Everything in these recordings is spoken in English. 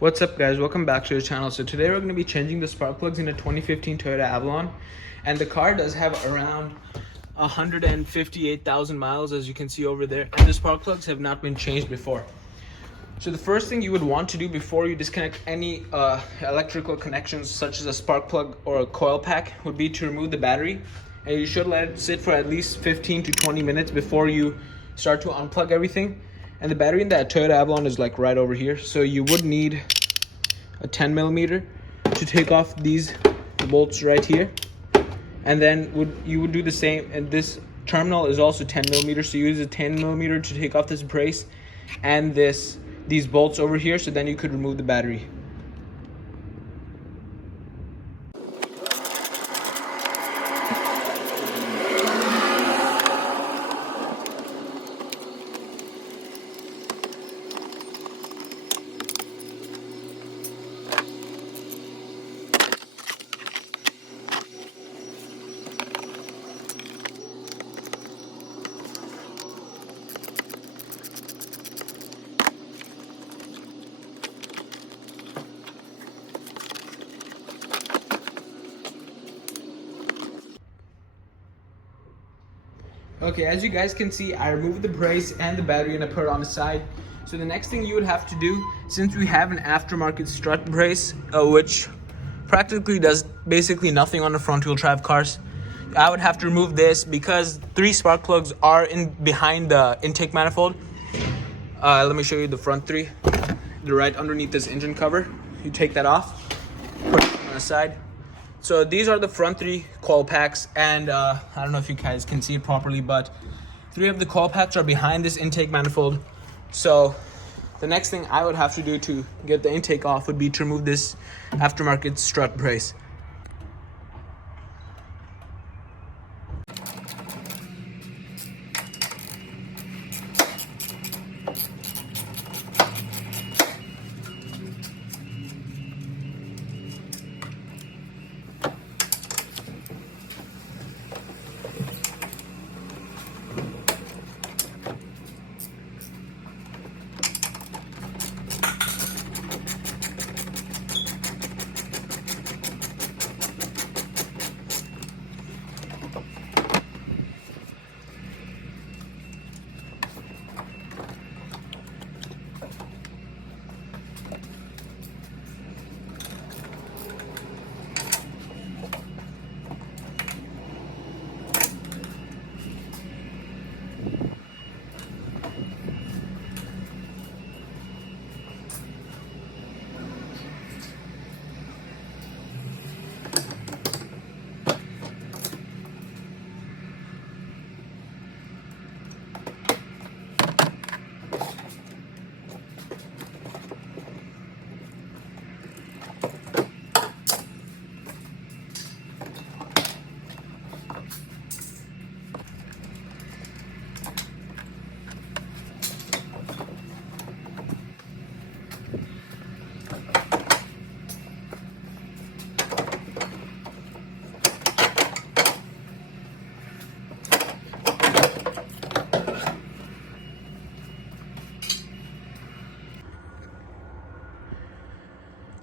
What's up, guys? Welcome back to the channel. So today we're going to be changing the spark plugs in a 2015 Toyota Avalon, and the car does have around 158,000 miles, as you can see over there, and the spark plugs have not been changed before. So the first thing you would want to do before you disconnect any electrical connections such as a spark plug or a coil pack would be to remove the battery, and you should let it sit for at least 15 to 20 minutes before you start to unplug everything. And the battery in that Toyota Avalon is like right over here, so you would need a 10 millimeter to take off these bolts right here, and then you would do the same. And this terminal is also 10 millimeters, so you use a 10 millimeter to take off this brace and these bolts over here, so then you could remove the battery. Okay, as you guys can see, I removed the brace and the battery and I put it on the side. So the next thing you would have to do, since we have an aftermarket strut brace, which practically does basically nothing on the front wheel drive cars, I would have to remove this because 3 spark plugs are behind the intake manifold. Let me show you the front 3. They're right underneath this engine cover. You take that off, put it on the side. So these are the front 3 coil packs, and I don't know if you guys can see it properly, but 3 of the coil packs are behind this intake manifold. So the next thing I would have to do to get the intake off would be to remove this aftermarket strut brace.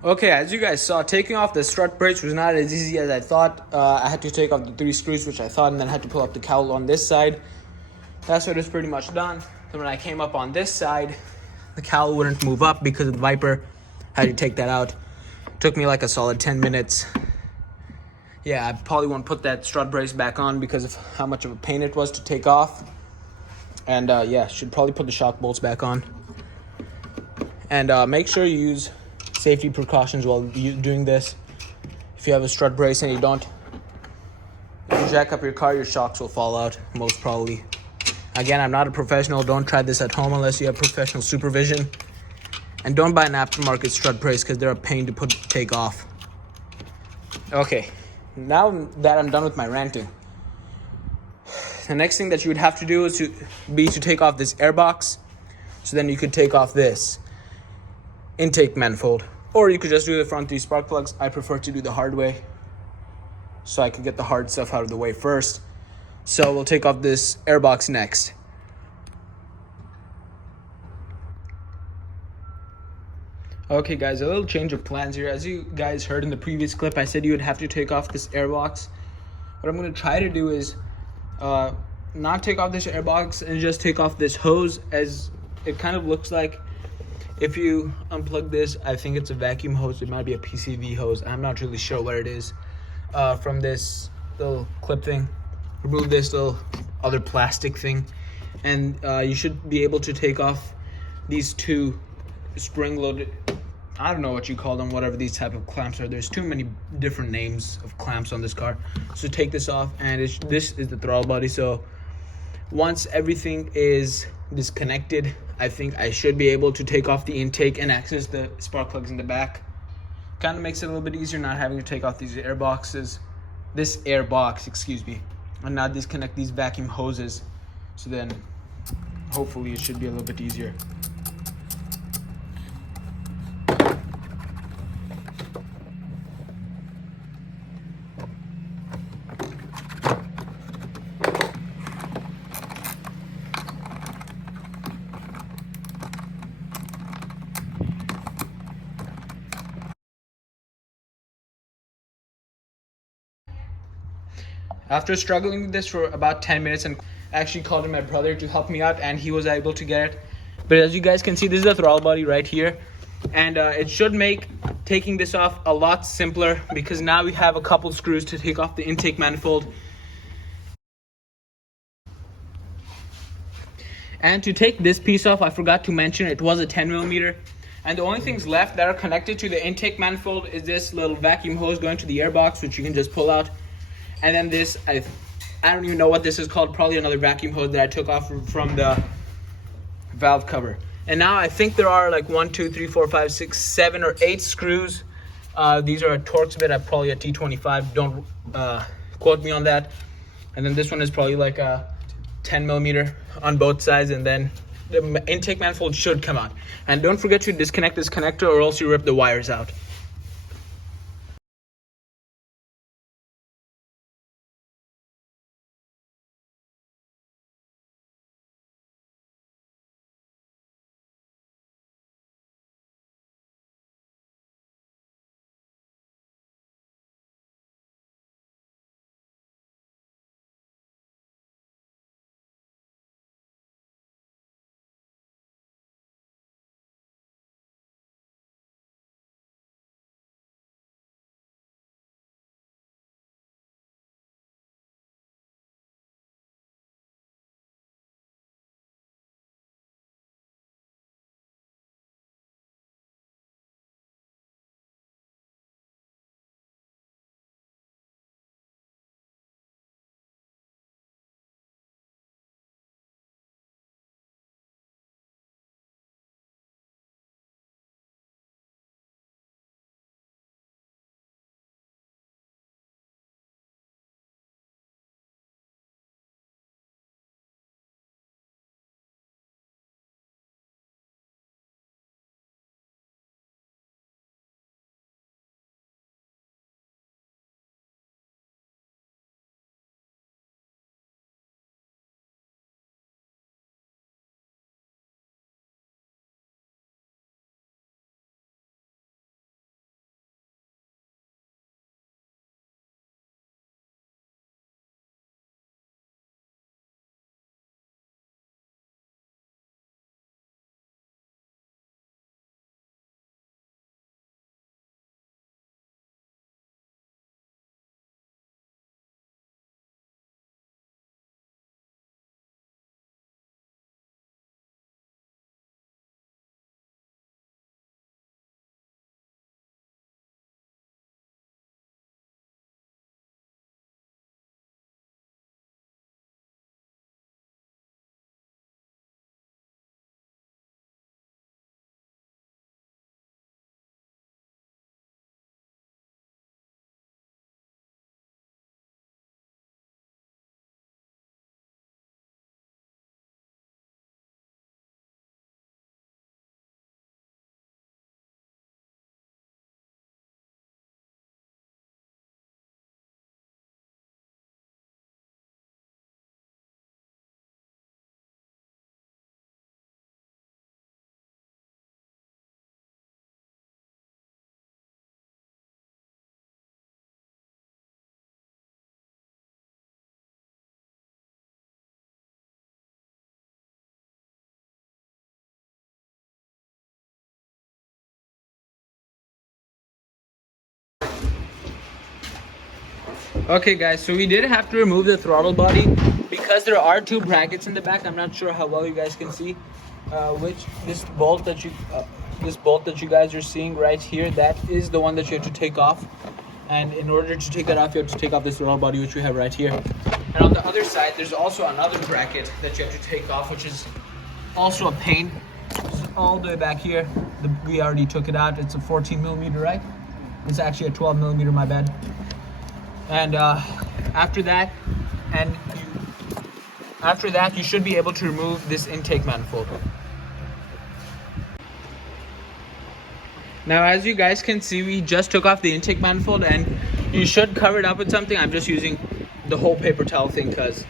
Okay, as you guys saw, taking off the strut brace was not as easy as I thought. I had to take off the 3 screws, which I thought, and then had to pull up the cowl on this side. That's what is pretty much done. Then when I came up on this side, the cowl wouldn't move up because of the Viper. I had to take that out. Took me like a solid 10 minutes. Yeah, I probably won't put that strut brace back on because of how much of a pain it was to take off. And yeah, should probably put the shock bolts back on. And make sure you use safety precautions while doing this. If you have a strut brace and if you jack up your car, your shocks will fall out, most probably. Again, I'm not a professional. Don't try this at home unless you have professional supervision. And don't buy an aftermarket strut brace because they're a pain to take off. Okay, now that I'm done with my ranting, the next thing that you would have to do is to take off this air box. So then you could take off this intake manifold. Or you could just do the front 3 spark plugs. I prefer to do the hard way, so I could get the hard stuff out of the way first. So we'll take off this airbox next. Okay guys, a little change of plans here. As you guys heard in the previous clip, I said you would have to take off this airbox. What I'm going to try to do is not take off this airbox and just take off this hose, as it kind of looks like. If you unplug this, I think it's a vacuum hose. It might be a PCV hose. I'm not really sure what it is. From this little clip thing, remove this little other plastic thing, and you should be able to take off these two spring-loaded, I don't know what you call them, whatever these type of clamps are. There's too many different names of clamps on this car. So take this off, and this is the throttle body. So once everything is disconnected, I think I should be able to take off the intake and access the spark plugs in the back. Kind of makes it a little bit easier not having to take off these this airbox, excuse me, and not disconnect these vacuum hoses. So then hopefully it should be a little bit easier. After struggling with this for about 10 minutes and actually called in my brother to help me out, and he was able to get it. But as you guys can see, this is the throttle body right here, and it should make taking this off a lot simpler, because now we have a couple screws to take off the intake manifold. And to take this piece off, I forgot to mention it was a 10mm. And the only things left that are connected to the intake manifold is this little vacuum hose going to the airbox, which you can just pull out. And then this, I don't even know what this is called, probably another vacuum hose that I took off from the valve cover. And now I think there are like 1, 2, 3, 4, 5, 6, 7, or 8 screws. These are a Torx bit, probably a T25. Don't quote me on that. And then this one is probably like a 10mm on both sides, and then the intake manifold should come out. And don't forget to disconnect this connector, or else you rip the wires out. Okay guys, so we did have to remove the throttle body because there are two brackets in the back. I'm not sure how well you guys can see this bolt that you guys are seeing right here, that is the one that you have to take off. And in order to take that off, you have to take off this throttle body, which we have right here. And on the other side, there's also another bracket that you have to take off, which is also a pain. It's all the way back here. We already took it out. It's a 14 millimeter, right? It's actually a 12 millimeter, my bad. And after that, you should be able to remove this intake manifold. Now, as you guys can see, we just took off the intake manifold, and you should cover it up with something. I'm just using the whole paper towel thing because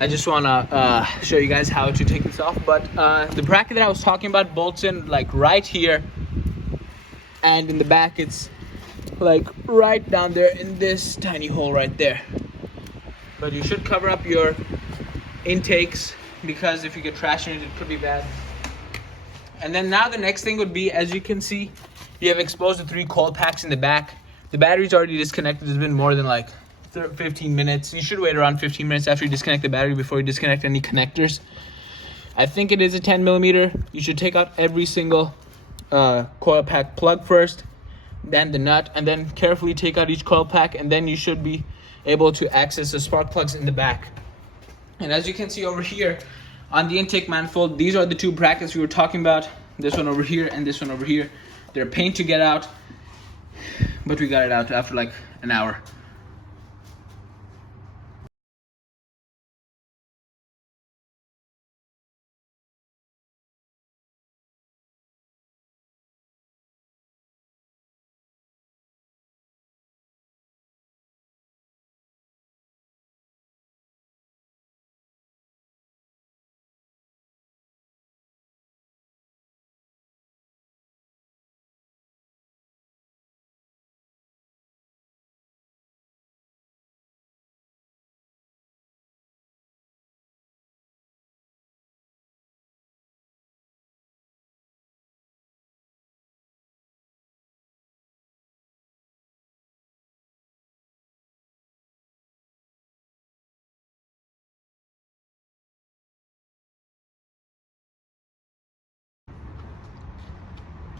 I just want to show you guys how to take this off. But the bracket that I was talking about bolts in like right here, and in the back it's like right down there in this tiny hole right there. But you should cover up your intakes because if you get trash in it, it could be bad. And then now the next thing would be, as you can see, you have exposed the 3 coil packs in the back. The battery's already disconnected. It's been more than like 15 minutes. You should wait around 15 minutes after you disconnect the battery before you disconnect any connectors. I think it is a 10 millimeter. You should take out every single coil pack plug first, then the nut, and then carefully take out each coil pack, and then you should be able to access the spark plugs in the back. And as you can see over here on the intake manifold, these are the 2 brackets we were talking about. This one over here and this one over here. They're a pain to get out, but we got it out after like an hour.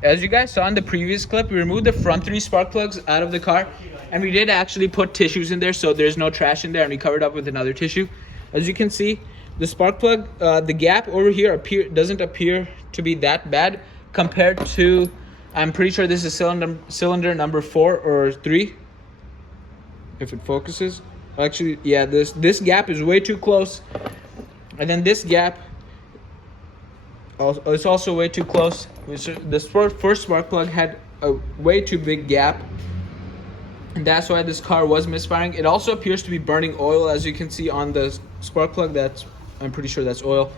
As you guys saw in the previous clip, we removed the front 3 spark plugs out of the car, and we did actually put tissues in there so there's no trash in there, and we covered up with another tissue. As you can see, the spark plug, the gap over here doesn't appear to be that bad compared to, I'm pretty sure this is cylinder number 4 or 3, if it focuses. Actually, yeah, this gap is way too close, and then this gap, it's also way too close. The first spark plug had a way too big gap, and that's why this car was misfiring. It also appears to be burning oil, as you can see on the spark plug. I'm pretty sure that's oil.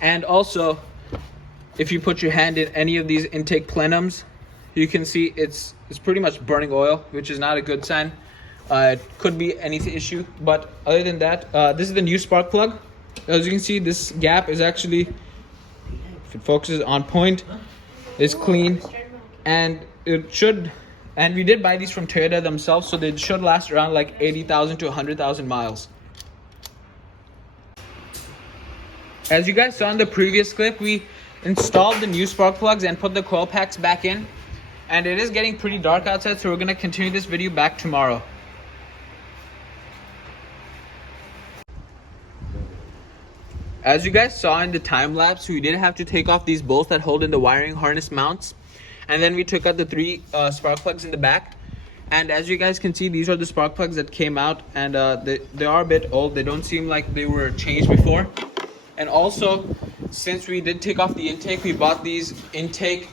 And also, if you put your hand in any of these intake plenums, you can see it's pretty much burning oil, which is not a good sign. It could be any issue, but other than that, this is the new spark plug. As you can see, this gap is actually, it focuses on point, is clean, and we did buy these from Toyota themselves, so they should last around like 80,000 to 100,000 miles. As you guys saw in the previous clip, we installed the new spark plugs and put the coil packs back in, and it is getting pretty dark outside, so we're going to continue this video back tomorrow. As you guys saw in the time lapse, we did have to take off these bolts that hold in the wiring harness mounts, and then we took out the 3 spark plugs in the back. And as you guys can see, these are the spark plugs that came out, and they are a bit old. They don't seem like they were changed before. And also, since we did take off the intake, we bought these intake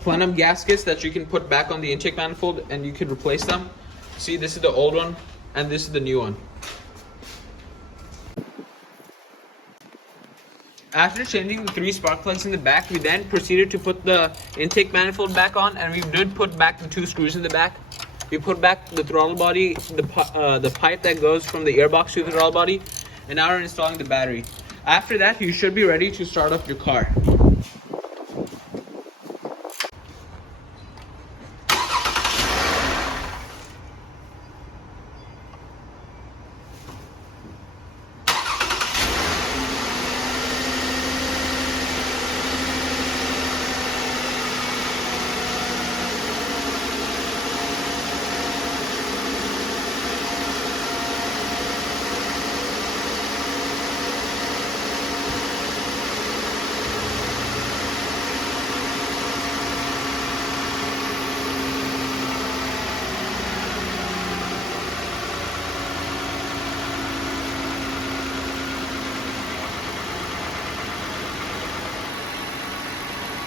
plenum gaskets that you can put back on the intake manifold, and you can replace them. See, this is the old one and this is the new one. After changing the 3 spark plugs in the back, we then proceeded to put the intake manifold back on, and we did put back the 2 screws in the back. We put back the throttle body, the pipe that goes from the airbox to the throttle body, and now we're installing the battery. After that, you should be ready to start up your car.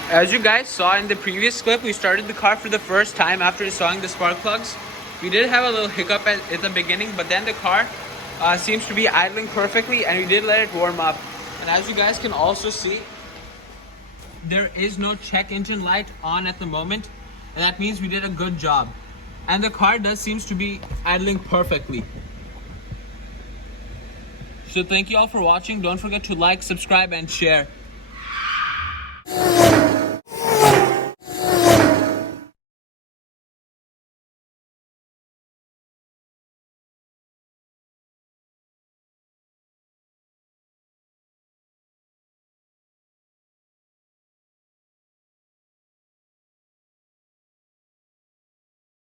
As you guys saw in the previous clip, we started the car for the first time after installing the spark plugs. We did have a little hiccup at the beginning, but then the car seems to be idling perfectly, and we did let it warm up. And as you guys can also see, there is no check engine light on at the moment, and that means we did a good job. And the car seems to be idling perfectly. So thank you all for watching. Don't forget to like, subscribe, and share.